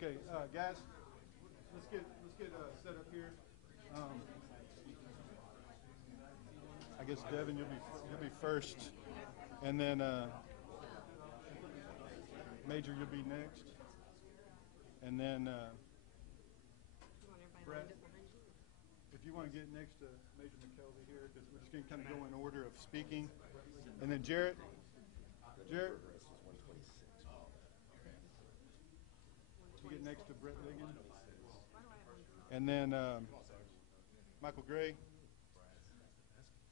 Okay, guys, let's get set up here. I guess Devin, you'll be first, and then Major, you'll be next, and then Brett, if you want to get next to Major McKelvey here, because we're just going to kind of go in order of speaking, and then Jarrett. You get next to Brett Ligon. And then Michael Gray.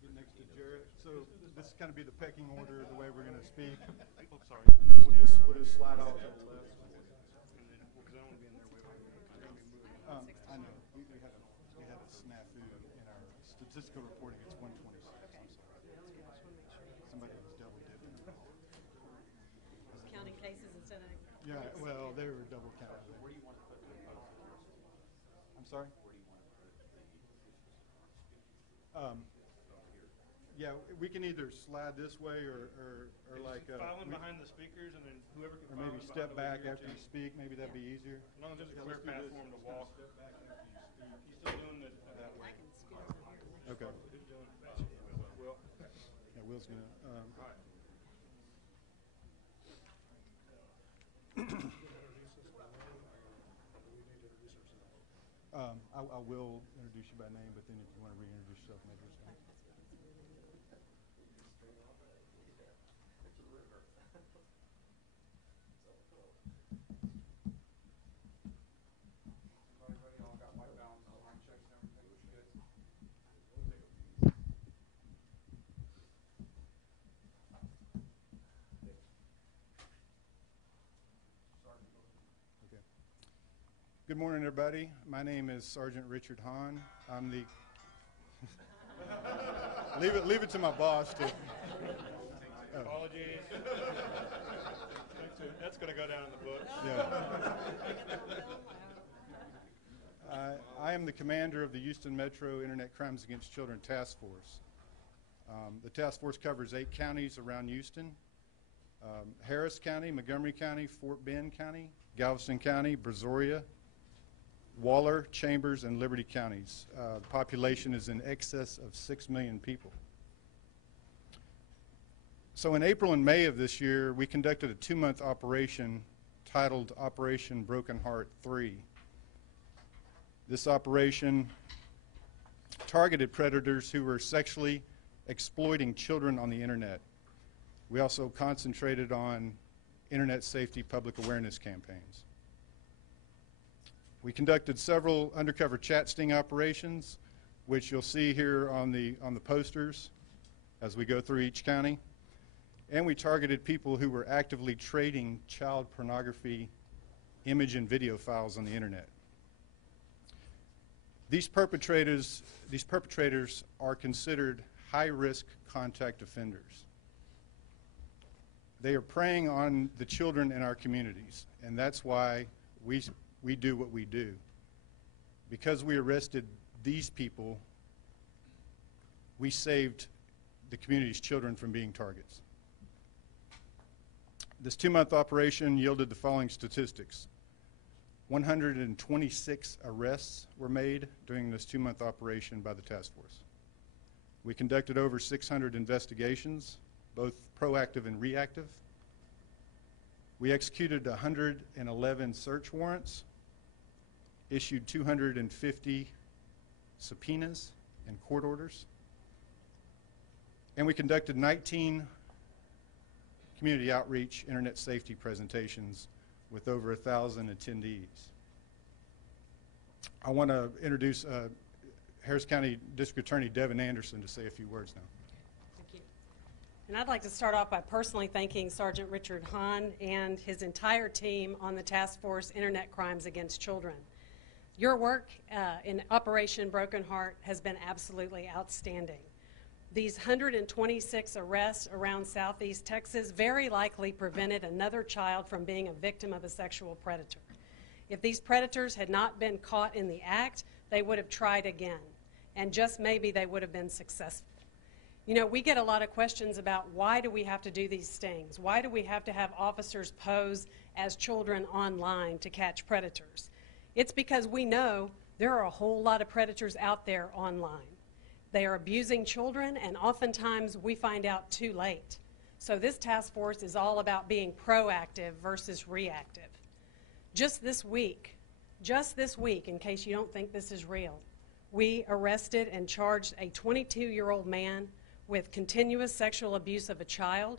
Get next to Jarrett. So this is kind of be the pecking order of the way we're going to speak. Oh, sorry. And then we'll just slide off to the left. I know. We had a snafu in our statistical reporting. It's 126. I'm sorry. Somebody was double dipping. Counting cases instead of... Yeah, well, they were double counting. Where do you want to put the post? I'm sorry? Where do you want to put the yeah, we can either slide this way or like... file in behind the speakers, and then whoever can or maybe step back after you speak. Maybe that'd be easier. As long as there's a clear path for him to walk. Step back after you speak. He's still doing it that way. I can scoot over here. Okay. Who's doing it? Will. Yeah, Will's going to... All right. I will introduce you by name, but then if you want to reintroduce yourself, maybe it's fine. Good morning, everybody. My name is Sergeant Richard Hahn. I'm the leave it to my boss to. Apologies. That's going to go down in the books. Yeah. I am the commander of the Houston Metro Internet Crimes Against Children Task Force. The task force covers 8 counties around Houston: Harris County, Montgomery County, Fort Bend County, Galveston County, Brazoria, Waller, Chambers, and Liberty counties. The population is in excess of 6 million people. So in April and May of this year, we conducted a 2-month operation titled Operation Broken Heart 3. This operation targeted predators who were sexually exploiting children on the internet. We also concentrated on internet safety public awareness campaigns. We conducted several undercover chat sting operations, which you'll see here on the posters as we go through each county. And we targeted people who were actively trading child pornography image and video files on the internet. These perpetrators are considered high-risk contact offenders. They are preying on the children in our communities, and that's why we do what we do. Because we arrested these people, we saved the community's children from being targets. This 2-month operation yielded the following statistics. 126 arrests were made during this 2-month operation by the task force. We conducted over 600 investigations, both proactive and reactive. We executed 111 search warrants, issued 250 subpoenas and court orders, and we conducted 19 community outreach internet safety presentations with over 1,000 attendees. I want to introduce Harris County District Attorney Devin Anderson to say a few words now. Thank you. And I'd like to start off by personally thanking Sergeant Richard Hahn and his entire team on the Task Force Internet Crimes Against Children. Your work in Operation Broken Heart has been absolutely outstanding. These 126 arrests around Southeast Texas very likely prevented another child from being a victim of a sexual predator. If these predators had not been caught in the act, they would have tried again, and just maybe they would have been successful. You know, we get a lot of questions about why do we have to do these stings? Why do we have to have officers pose as children online to catch predators? It's because we know there are a whole lot of predators out there online. They are abusing children, and oftentimes we find out too late. So this task force is all about being proactive versus reactive. Just this week, in case you don't think this is real, we arrested and charged a 22-year-old man with continuous sexual abuse of a child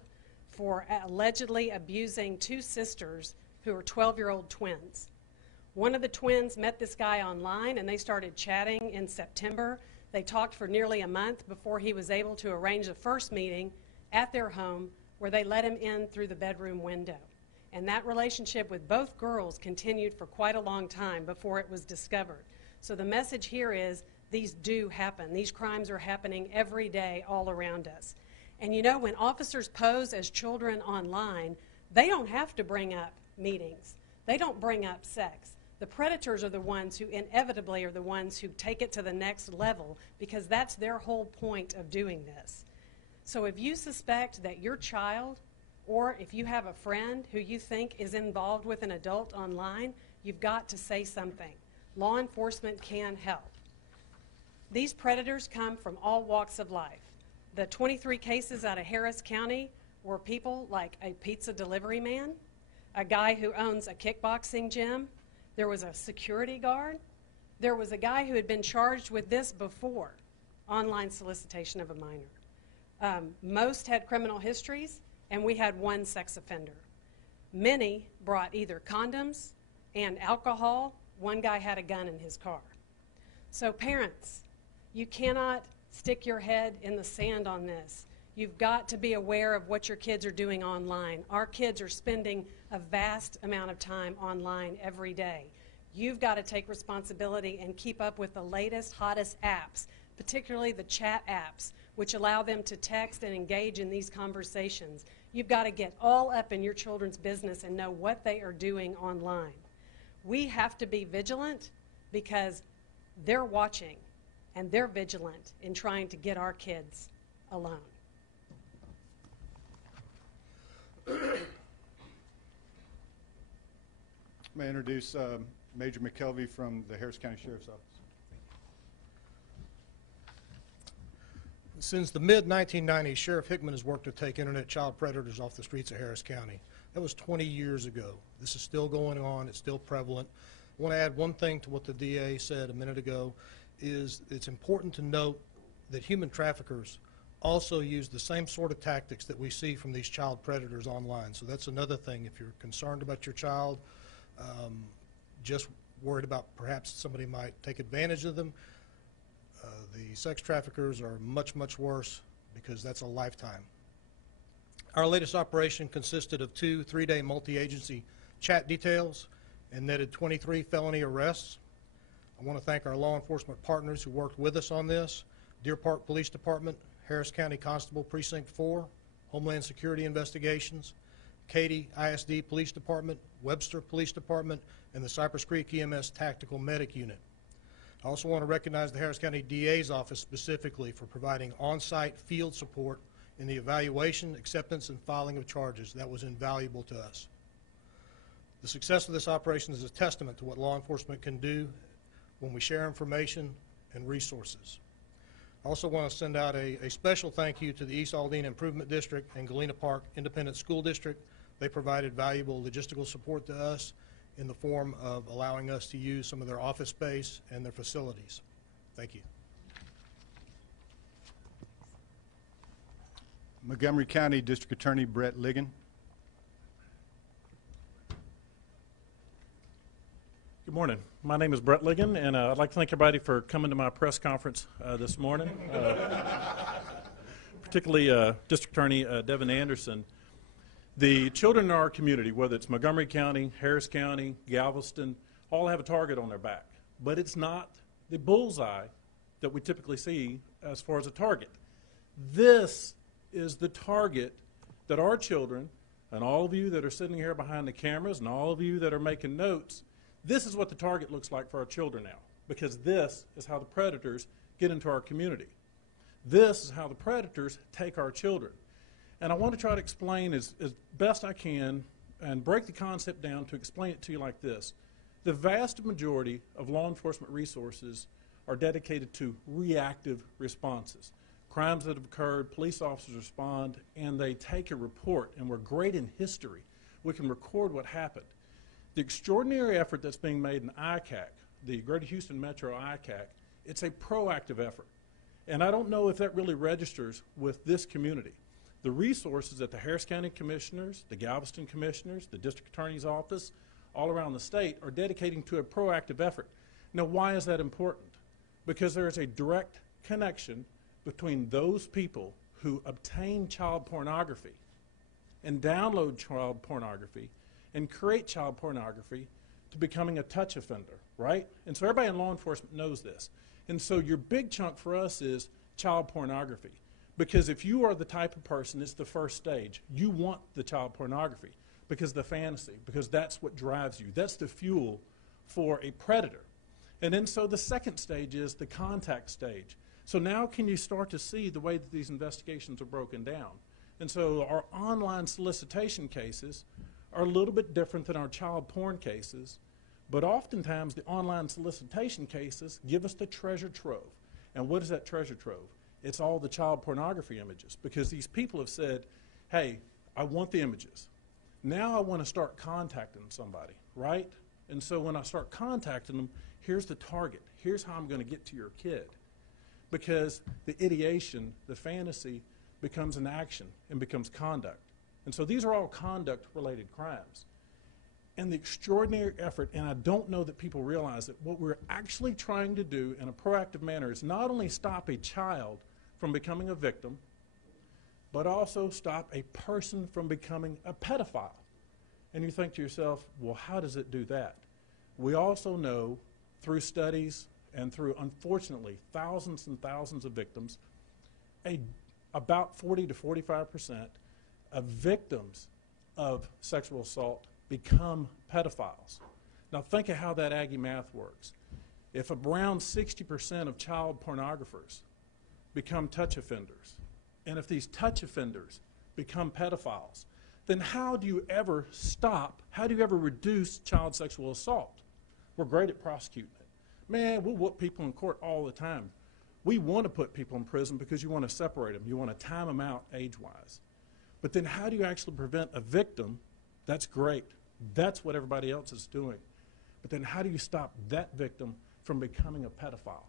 for allegedly abusing two sisters who are 12-year-old twins. One of the twins met this guy online, and they started chatting in September. They talked for nearly a month before he was able to arrange the first meeting at their home, where they let him in through the bedroom window. And that relationship with both girls continued for quite a long time before it was discovered. So the message here is these do happen. These crimes are happening every day all around us. And you know, when officers pose as children online, they don't have to bring up meetings. They don't bring up sex. The predators are the ones who inevitably are the ones who take it to the next level, because that's their whole point of doing this. So if you suspect that your child, or if you have a friend who you think is involved with an adult online, you've got to say something. Law enforcement can help. These predators come from all walks of life. The 23 cases out of Harris County were people like a pizza delivery man, a guy who owns a kickboxing gym. There was a security guard. There was a guy who had been charged with this before, online solicitation of a minor. Most had criminal histories, and we had one sex offender. Many brought either condoms and alcohol. One guy had a gun in his car. So parents, you cannot stick your head in the sand on this. You've got to be aware of what your kids are doing online. Our kids are spending a vast amount of time online every day. You've got to take responsibility and keep up with the latest, hottest apps, particularly the chat apps, which allow them to text and engage in these conversations. You've got to get all up in your children's business and know what they are doing online. We have to be vigilant because they're watching, and they're vigilant in trying to get our kids alone. May I introduce Major McKelvey from the Harris County Sheriff's Office. Since the mid-1990s, Sheriff Hickman has worked to take internet child predators off the streets of Harris County. That was 20 years ago. This is still going on. It's still prevalent. I want to add one thing to what the DA said a minute ago, is it's important to note that human traffickers also use the same sort of tactics that we see from these child predators online. So that's another thing. If you're concerned about your child, just worried about perhaps somebody might take advantage of them, the sex traffickers are much, much worse, because that's a lifetime. Our latest operation consisted of 2 3-day multi-agency chat details and netted 23 felony arrests. I want to thank our law enforcement partners who worked with us on this: Deer Park Police Department, Harris County Constable Precinct 4, Homeland Security Investigations, Katy ISD Police Department, Webster Police Department, and the Cypress Creek EMS Tactical Medic Unit. I also want to recognize the Harris County DA's office specifically for providing on-site field support in the evaluation, acceptance, and filing of charges. That was invaluable to us. The success of this operation is a testament to what law enforcement can do when we share information and resources. I also want to send out a special thank you to the East Aldine Improvement District and Galena Park Independent School District. They provided valuable logistical support to us in the form of allowing us to use some of their office space and their facilities. Thank you. Montgomery County District Attorney Brett Ligon. Good morning. My name is Brett Ligon, and I'd like to thank everybody for coming to my press conference this morning, particularly District Attorney Devin Anderson. The children in our community, whether it's Montgomery County, Harris County, Galveston, all have a target on their back. But it's not the bullseye that we typically see as far as a target. This is the target that our children, and all of you that are sitting here behind the cameras, and all of you that are making notes, this is what the target looks like for our children now, because this is how the predators get into our community. This is how the predators take our children. And I want to try to explain as best I can and break the concept down to explain it to you like this. The vast majority of law enforcement resources are dedicated to reactive responses. Crimes that have occurred, police officers respond, and they take a report, and we're great in history. We can record what happened. The extraordinary effort that's being made in ICAC, the Greater Houston Metro ICAC, it's a proactive effort. And I don't know if that really registers with this community. The resources that the Harris County Commissioners, the Galveston Commissioners, the District Attorney's Office, all around the state are dedicating to a proactive effort. Now, why is that important? Because there is a direct connection between those people who obtain child pornography and download child pornography and create child pornography to becoming a touch offender, right? And so everybody in law enforcement knows this. And so your big chunk for us is child pornography. Because if you are the type of person, it's the first stage. You want the child pornography because the fantasy, because that's what drives you. That's the fuel for a predator. And then so the second stage is the contact stage. So now can you start to see the way that these investigations are broken down? And so our online solicitation cases are a little bit different than our child porn cases, but oftentimes the online solicitation cases give us the treasure trove. And what is that treasure trove? It's all the child pornography images, because these people have said, hey, I want the images. Now I want to start contacting somebody, right? And so when I start contacting them, here's the target. Here's how I'm going to get to your kid. Because the ideation, the fantasy, becomes an action and becomes conduct. And so these are all conduct-related crimes. And the extraordinary effort, and I don't know that people realize that what we're actually trying to do in a proactive manner is not only stop a child from becoming a victim, but also stop a person from becoming a pedophile. And you think to yourself, well, how does it do that? We also know through studies and through, unfortunately, thousands and thousands of victims, about 40 to 45% of victims of sexual assault become pedophiles. Now think of how that Aggie math works. If around 60% of child pornographers become touch offenders, and if these touch offenders become pedophiles, then how do you ever stop, how do you ever reduce child sexual assault? We're great at prosecuting it. Man, we'll whoop people in court all the time. We want to put people in prison because you want to separate them. You want to time them out age-wise. But then how do you actually prevent a victim? That's great. That's what everybody else is doing. But then how do you stop that victim from becoming a pedophile?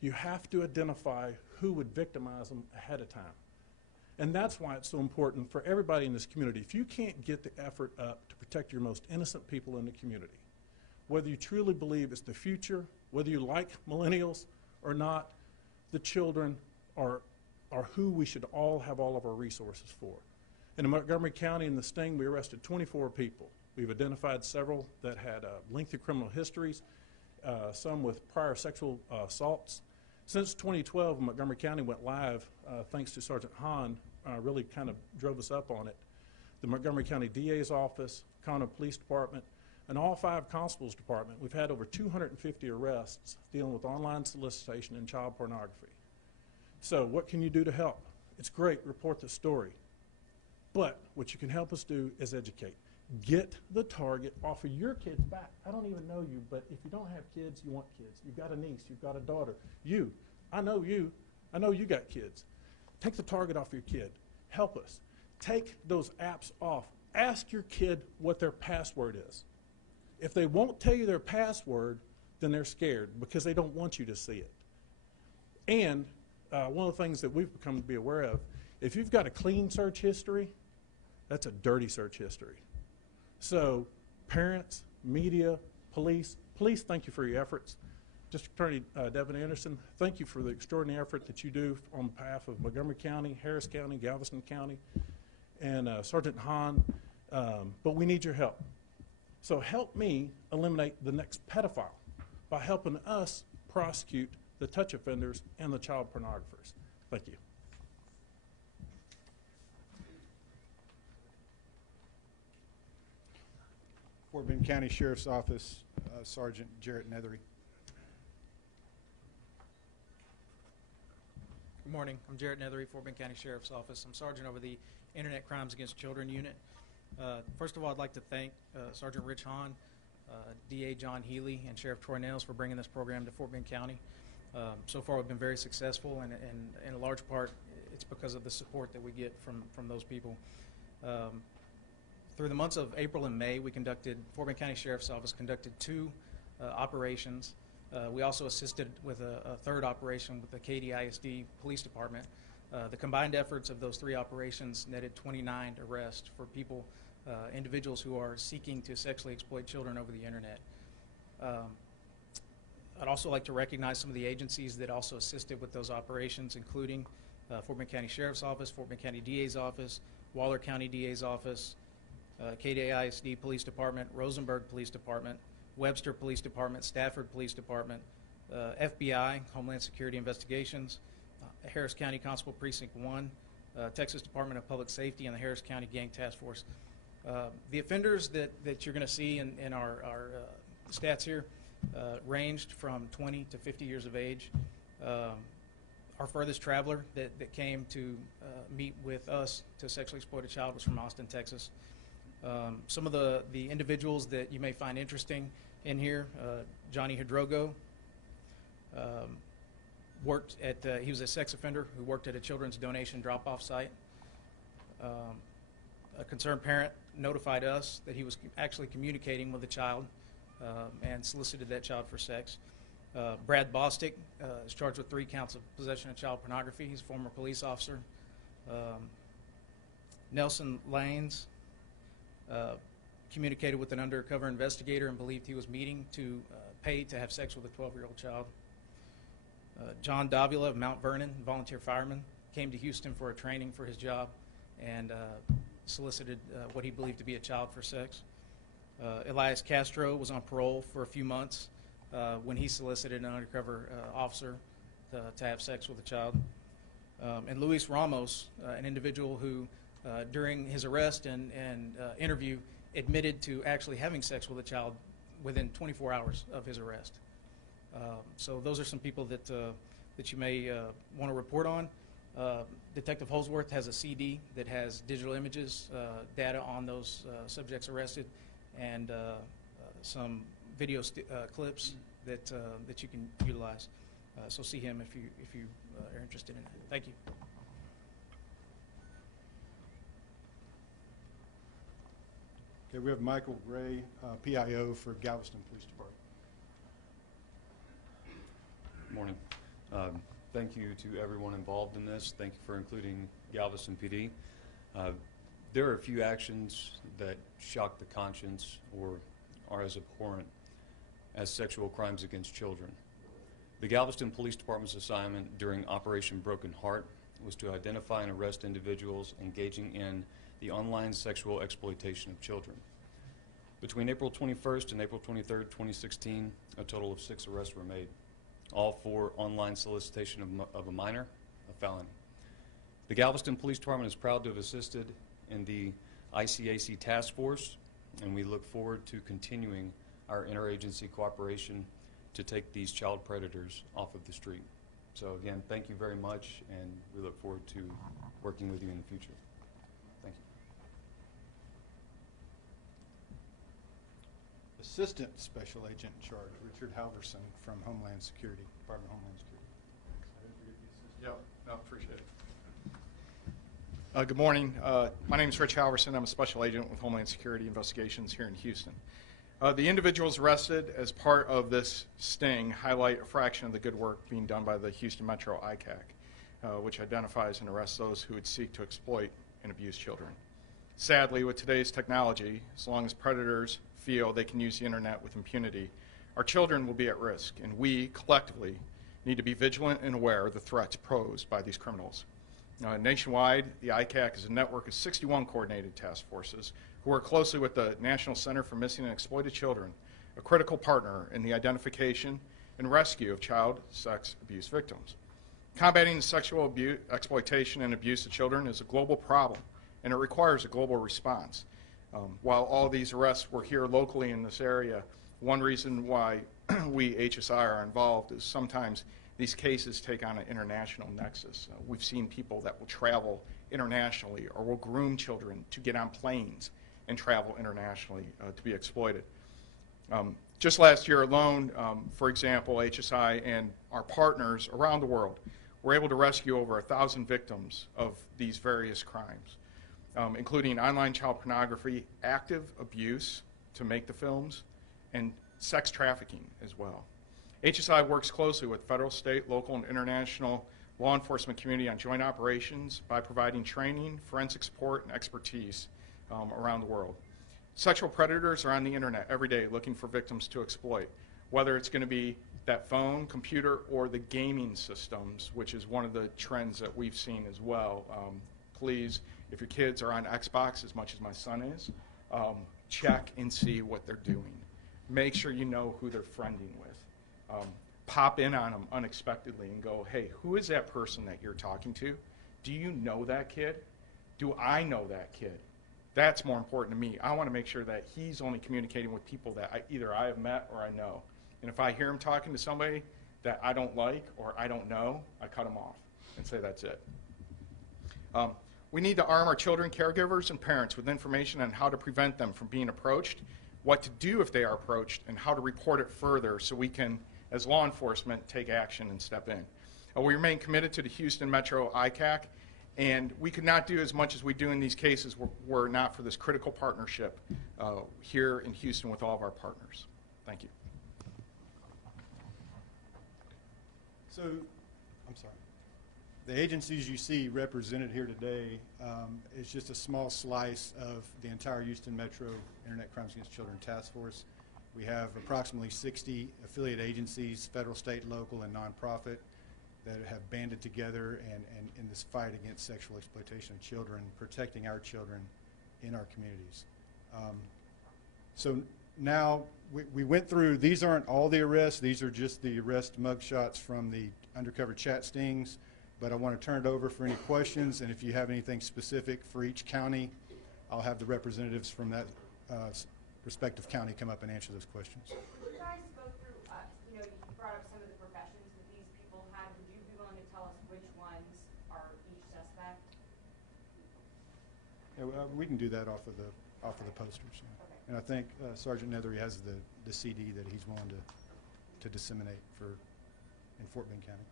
You have to identify who would victimize them ahead of time. And that's why it's so important for everybody in this community. If you can't get the effort up to protect your most innocent people in the community, whether you truly believe it's the future, whether you like millennials or not, the children are who we should all have all of our resources for. In Montgomery County in the sting, we arrested 24 people. We've identified several that had lengthy criminal histories, some with prior sexual assaults. Since 2012, Montgomery County went live, thanks to Sergeant Hahn, really kind of drove us up on it. The Montgomery County DA's office, Conroe Police Department, and all 5 constables department, we've had over 250 arrests dealing with online solicitation and child pornography. So what can you do to help? It's great, report the story. But what you can help us do is educate. Get the target off of your kid's back. I don't even know you, but if you don't have kids, you want kids. You've got a niece, you've got a daughter. I know you got kids. Take the target off your kid. Help us. Take those apps off. Ask your kid what their password is. If they won't tell you their password, then they're scared because they don't want you to see it. And one of the things that we've become to be aware of, if you've got a clean search history, that's a dirty search history. So parents, media, police, thank you for your efforts. District Attorney Devin Anderson, thank you for the extraordinary effort that you do on behalf of Montgomery County, Harris County, Galveston County, and Sergeant Hahn, but we need your help. So help me eliminate the next pedophile by helping us prosecute the touch offenders and the child pornographers. Thank you. Fort Bend County Sheriff's Office, Sergeant Jarrett Nethery. Good morning. I'm Jarrett Nethery, Fort Bend County Sheriff's Office. I'm Sergeant over the Internet Crimes Against Children Unit. First of all, I'd like to thank Sergeant Rich Hahn, DA John Healy, and Sheriff Troy Nails for bringing this program to Fort Bend County. So far, we've been very successful, and in a large part, it's because of the support that we get from those people. Through the months of April and May, Fort Bend County Sheriff's Office conducted 2 operations. We also assisted with a third operation with the Katy ISD Police Department. The combined efforts of those 3 operations netted 29 arrests for individuals who are seeking to sexually exploit children over the internet. I'd also like to recognize some of the agencies that also assisted with those operations, including Fort Bend County Sheriff's Office, Fort Bend County DA's Office, Waller County DA's Office, Katy ISD Police Department, Rosenberg Police Department, Webster Police Department, Stafford Police Department, FBI, Homeland Security Investigations, Harris County Constable Precinct 1, Texas Department of Public Safety, and the Harris County Gang Task Force. The offenders that you're going to see in our stats here ranged from 20 to 50 years of age. Our furthest traveler that came to meet with us to sexually exploit a child was from Austin, Texas. Some of the individuals that you may find interesting in here, Johnny Hidrogo, he was a sex offender who worked at a children's donation drop-off site. A concerned parent notified us that he was actually communicating with a child and solicited that child for sex. Brad Bostick is charged with 3 counts of possession of child pornography. He's a former police officer. Nelson Lanes communicated with an undercover investigator and believed he was meeting to pay to have sex with a 12-year-old child. John Davila of Mount Vernon, volunteer fireman, came to Houston for a training for his job and solicited what he believed to be a child for sex. Elias Castro was on parole for a few months when he solicited an undercover officer to have sex with a child. And Luis Ramos, an individual who during his arrest and interview admitted to actually having sex with a child within 24 hours of his arrest. So those are some people that you may want to report on. Detective Holsworth has a CD that has digital images, data on those subjects arrested, and some video clips that you can utilize. So see him if you are interested in that. Thank you. Okay, we have Michael Gray, PIO for Galveston Police Department. Morning. Thank you to everyone involved in this. Thank you for including Galveston PD. There are a few actions that shock the conscience or are as abhorrent as sexual crimes against children. The Galveston Police Department's assignment during Operation Broken Heart was to identify and arrest individuals engaging in the online sexual exploitation of children. Between April 21st and April 23rd, 2016, a total of 6 arrests were made, all for online solicitation of a minor, a felony. The Galveston Police Department is proud to have assisted in the ICAC task force, and we look forward to continuing our interagency cooperation to take these child predators off of the street. So again, thank you very much, and we look forward to working with you in the future. Thank you. Assistant Special Agent in Charge, Richard Halverson from Homeland Security, Department of Homeland Security. Yeah, no, appreciate it. Good morning. My name is Rich Halverson. I'm a Special Agent with Homeland Security Investigations here in Houston. The individuals arrested as part of this sting highlight a fraction of the good work being done by the Houston Metro ICAC, which identifies and arrests those who would seek to exploit and abuse children. Sadly, with today's technology, as long as predators feel they can use the internet with impunity, our children will be at risk, and we collectively need to be vigilant and aware of the threats posed by these criminals. Nationwide, the ICAC is a network of 61 coordinated task forces who work closely with the National Center for Missing and Exploited Children, a critical partner in the identification and rescue of child sex abuse victims. Combating the sexual abuse, exploitation and abuse of children is a global problem, and it requires a global response. While all these arrests were here locally in this area, one reason why we, HSI, are involved is sometimes these cases take on an international nexus. We've seen people that will travel internationally or will groom children to get on planes and travel internationally to be exploited. Just last year alone, for example, HSI and our partners around the world were able to rescue over 1,000 victims of these various crimes, including online child pornography, active abuse to make the films, and sex trafficking as well. HSI works closely with federal, state, local, and international law enforcement community on joint operations by providing training, forensic support, and expertise around the world. Sexual predators are on the internet every day looking for victims to exploit, whether it's going to be that phone, computer, or the gaming systems, which is one of the trends that we've seen as well. Please, if your kids are on Xbox as much as my son is, check and see what they're doing. Make sure you know who they're friending with. Pop in on them unexpectedly and go, hey, who is that person that you're talking to? Do you know that kid? Do I know that kid? That's more important to me. I want to make sure that he's only communicating with people that either I have met or I know. And if I hear him talking to somebody that I don't like or I don't know, I cut him off and say that's it. We need to arm our children, caregivers, and parents with information on how to prevent them from being approached, what to do if they are approached, and how to report it further so we can, as law enforcement, take action and step in. We remain committed to the Houston Metro ICAC, and we could not do as much as we do in these cases were not for this critical partnership here in Houston with all of our partners. Thank you. So, I'm sorry. The agencies you see represented here today is just a small slice of the entire Houston Metro Internet Crimes Against Children Task Force. We have approximately 60 affiliate agencies, federal, state, local, and nonprofit, that have banded together and in this fight against sexual exploitation of children, protecting our children in our communities. So now we went through, these aren't all the arrests, these are just the arrest mugshots from the undercover chat stings, but I want to turn it over for any questions, and if you have anything specific for each county, I'll have the representatives from that respective county come up and answer those questions. Could you guys go through, you brought up some of the professions that these people had. Would you be willing to tell us which ones are each suspect? Yeah, we can do that off of the posters. Yeah. Okay. And I think Sergeant Nethery has the CD that he's willing to disseminate in Fort Bend County.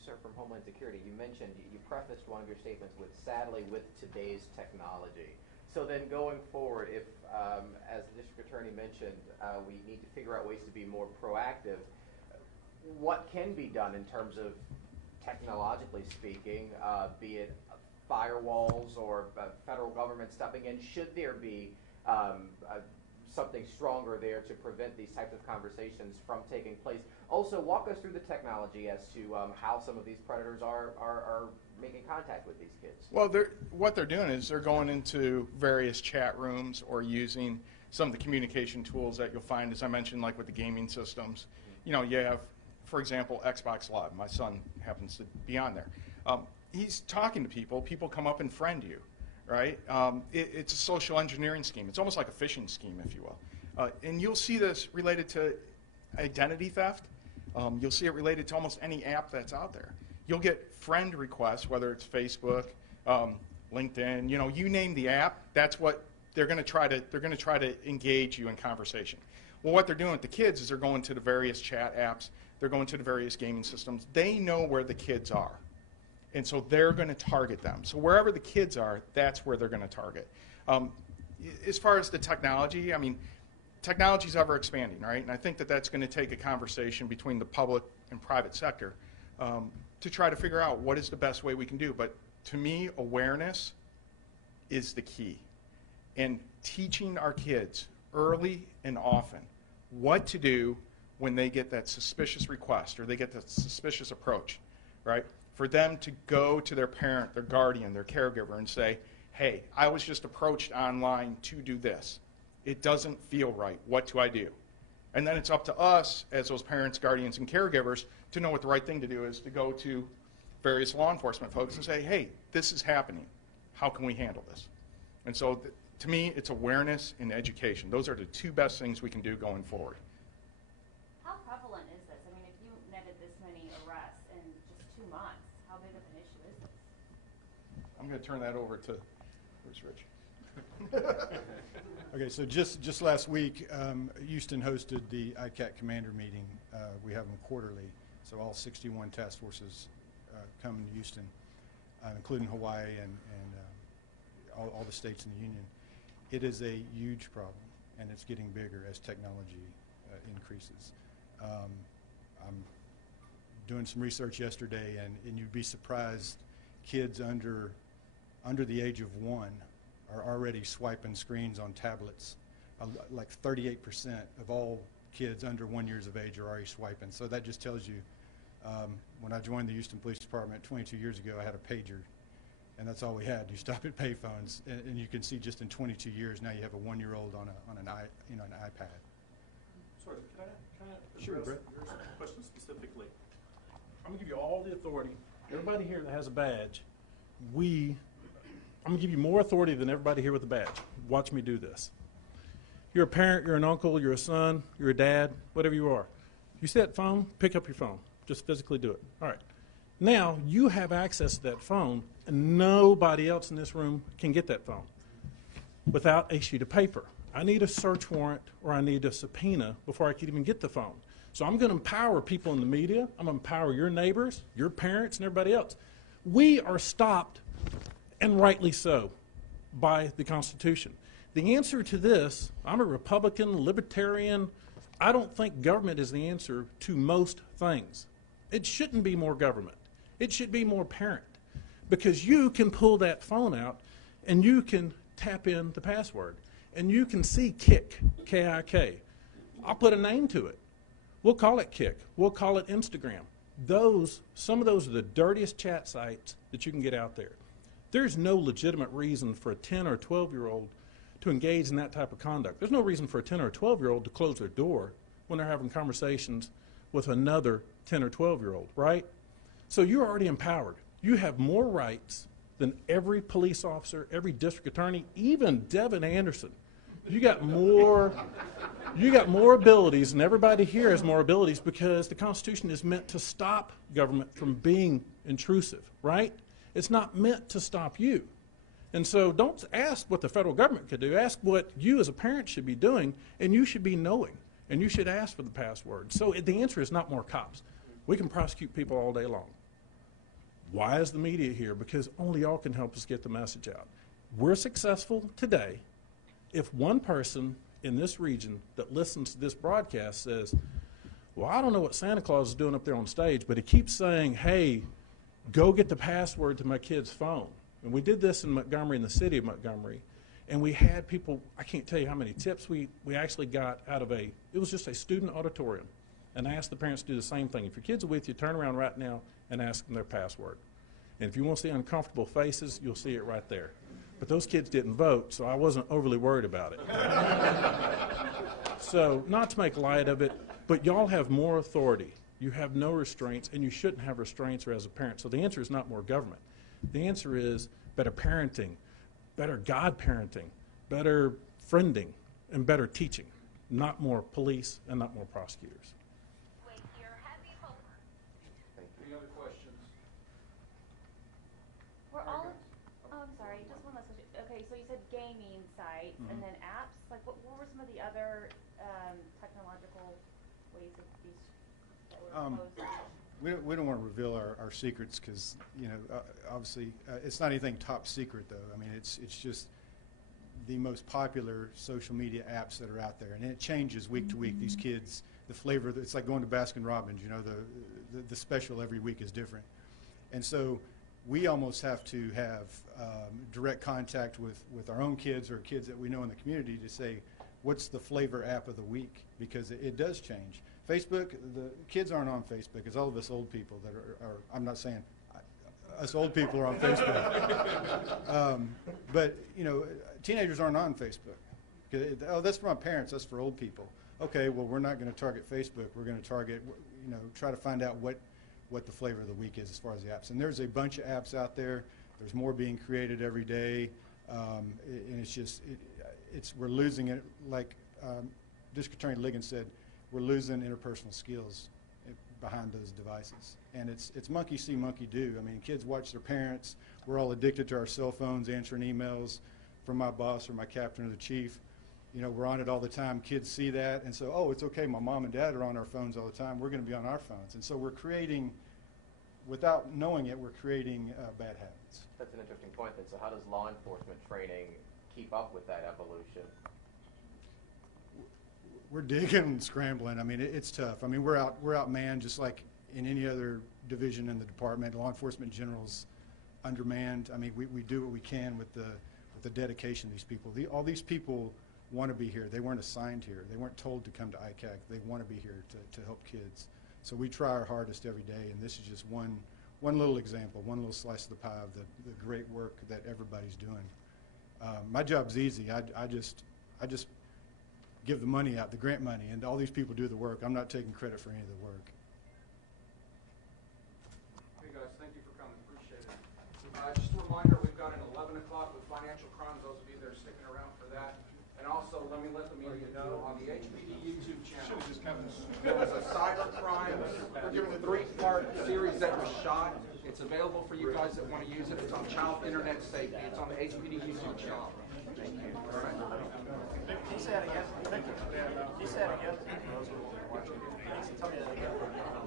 Sir, from Homeland Security, you mentioned, you prefaced one of your statements with, sadly, with today's technology. So then going forward, if, as the district attorney mentioned, we need to figure out ways to be more proactive, what can be done in terms of, technologically speaking, be it firewalls or federal government stepping in? Should there be something stronger there to prevent these types of conversations from taking place? Also, walk us through the technology as to how some of these predators are making contact with these kids. Well, what they're doing is they're going into various chat rooms or using some of the communication tools that you'll find, as I mentioned, like with the gaming systems. You know, you have, for example, Xbox Live. My son happens to be on there. He's talking to people. People come up and friend you, right? It's a social engineering scheme. It's almost like a phishing scheme, if you will. And you'll see this related to identity theft. You'll see it related to almost any app that's out there. You'll get friend requests, whether it's Facebook, LinkedIn, you name the app. That's what they're going to try to engage you in conversation. Well, what they're doing with the kids is they're going to the various chat apps. They're going to the various gaming systems. They know where the kids are, and so they're going to target them. So wherever the kids are, that's where they're going to target. As far as the technology, I mean, technology is ever expanding, right? And I think that that's going to take a conversation between the public and private sector to try to figure out what is the best way we can do. But to me, awareness is the key. And teaching our kids early and often what to do when they get that suspicious request or they get that suspicious approach, right? For them to go to their parent, their guardian, their caregiver and say, hey, I was just approached online to do this. It doesn't feel right. What do I do? And then it's up to us as those parents, guardians, and caregivers to know what the right thing to do is, to go to various law enforcement folks and say, hey, this is happening. How can we handle this? And so to me, it's awareness and education. Those are the two best things we can do going forward. How prevalent is this? I mean, if I'm going to turn that over to, where's Rich? Okay, so just last week, Houston hosted the ICAC commander meeting. We have them quarterly, so all 61 task forces come to Houston, including Hawaii and all the states in the union. It is a huge problem, and it's getting bigger as technology increases. I'm doing some research yesterday, and you'd be surprised, kids under the age of 1 are already swiping screens on tablets. Like 38% of all kids under 1 year of age are already swiping. So that just tells you, when I joined the Houston Police Department 22 years ago, I had a pager, and that's all we had. You stop at payphones, and you can see just in 22 years now you have a 1-year-old on an iPad. Sorry, can I Sure, address Brett. your question specifically? I'm going to give you all the authority. Everybody here that has a badge, I'm going to give you more authority than everybody here with a badge. Watch me do this. You're a parent, you're an uncle, you're a son, you're a dad, whatever you are. You see that phone? Pick up your phone. Just physically do it. All right. Now, you have access to that phone, and nobody else in this room can get that phone without a sheet of paper. I need a search warrant or I need a subpoena before I can even get the phone. So I'm going to empower people in the media. I'm going to empower your neighbors, your parents, and everybody else. We are stopped, and rightly so, by the Constitution. The answer to this, I'm a Republican, libertarian. I don't think government is the answer to most things. It shouldn't be more government. It should be more parent, because you can pull that phone out and you can tap in the password and you can see Kik, K-I-K. I'll put a name to it. We'll call it Kik. We'll call it Instagram. Some of those are the dirtiest chat sites that you can get out there. There's no legitimate reason for a 10 or 12-year-old to engage in that type of conduct. There's no reason for a 10 or 12-year-old to close their door when they're having conversations with another 10 or 12-year-old, right? So you're already empowered. You have more rights than every police officer, every district attorney, even Devin Anderson. You got more abilities, and everybody here has more abilities, because the Constitution is meant to stop government from being intrusive, right? It's not meant to stop you. And so don't ask what the federal government could do. Ask what you as a parent should be doing, and you should be knowing, and you should ask for the password. So the answer is not more cops. We can prosecute people all day long. Why is the media here? Because only y'all can help us get the message out. We're successful today if one person in this region that listens to this broadcast says, well, I don't know what Santa Claus is doing up there on stage, but he keeps saying, hey, go get the password to my kid's phone. And we did this in Montgomery, in the city of Montgomery, and we had people, I can't tell you how many tips we actually got out of it was just a student auditorium. And I asked the parents to do the same thing. If your kids are with you, turn around right now and ask them their password. And if you want to see uncomfortable faces, you'll see it right there. But those kids didn't vote, so I wasn't overly worried about it. So, not to make light of it, but y'all have more authority. You have no restraints, and you shouldn't have restraints as a parent. So the answer is not more government. The answer is better parenting, better God-parenting, better friending, and better teaching, not more police and not more prosecutors. Wait, you're heavy homework. Any other questions? We're all, oh, I'm sorry, just one last question. Okay, so you said gaming sites and then apps. Like, what were some of the other technological ways of these that were proposed? We don't want to reveal our secrets, because, obviously, it's not anything top secret, though. I mean, it's just the most popular social media apps that are out there, and it changes week to week. These kids, the flavor, it's like going to Baskin-Robbins. The special every week is different, and so we almost have to have direct contact with our own kids or kids that we know in the community to say, what's the flavor app of the week, because it does change. Facebook, the kids aren't on Facebook. It's all of us old people that are I'm not saying us old people are on Facebook. But, teenagers aren't on Facebook. Oh, that's for my parents. That's for old people. Okay, well, we're not going to target Facebook. We're going to target, try to find out what the flavor of the week is as far as the apps. And there's a bunch of apps out there. There's more being created every day. And it's just, we're losing it. Like District Attorney Liggins said, we're losing interpersonal skills behind those devices. And it's monkey see, monkey do. I mean, kids watch their parents. We're all addicted to our cell phones, answering emails from my boss or my captain or the chief. You know, we're on it all the time. Kids see that and so, oh, it's okay, my mom and dad are on our phones all the time. We're going to be on our phones. And so we're creating, without knowing it, we're creating bad habits. That's an interesting point then. So how does law enforcement training keep up with that evolution? We're digging and scrambling. I mean, it's tough. I mean, we're outmanned just like in any other division in the department. Law enforcement in general's undermanned. I mean, we do what we can with the dedication of these people. All these people want to be here. They weren't assigned here. They weren't told to come to ICAC. They want to be here to help kids. So we try our hardest every day, and this is just one little example, one little slice of the pie of the great work that everybody's doing. My job's easy. I just give the money out, the grant money, and all these people do the work. I'm not taking credit for any of the work. Hey guys, thank you for coming. Appreciate it. Just a reminder, we've got an 11 o'clock with financial crimes. Those of you that are sticking around for that. And also, let me let the media know on the HPD YouTube channel, there was a cyber crime 3-part series that was shot. It's available for you guys that want to use it. It's on child internet safety. It's on the HPD YouTube channel. Thank you. All right. He said it again. He said it again.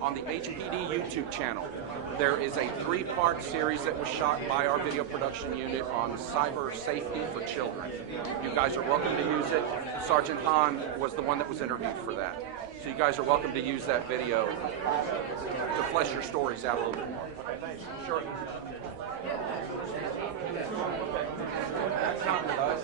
On the HPD YouTube channel, there is a 3-part series that was shot by our video production unit on cyber safety for children. You guys are welcome to use it. Sergeant Hahn was the one that was interviewed for that. So you guys are welcome to use that video to flesh your stories out a little bit more. Sure. That's not with us.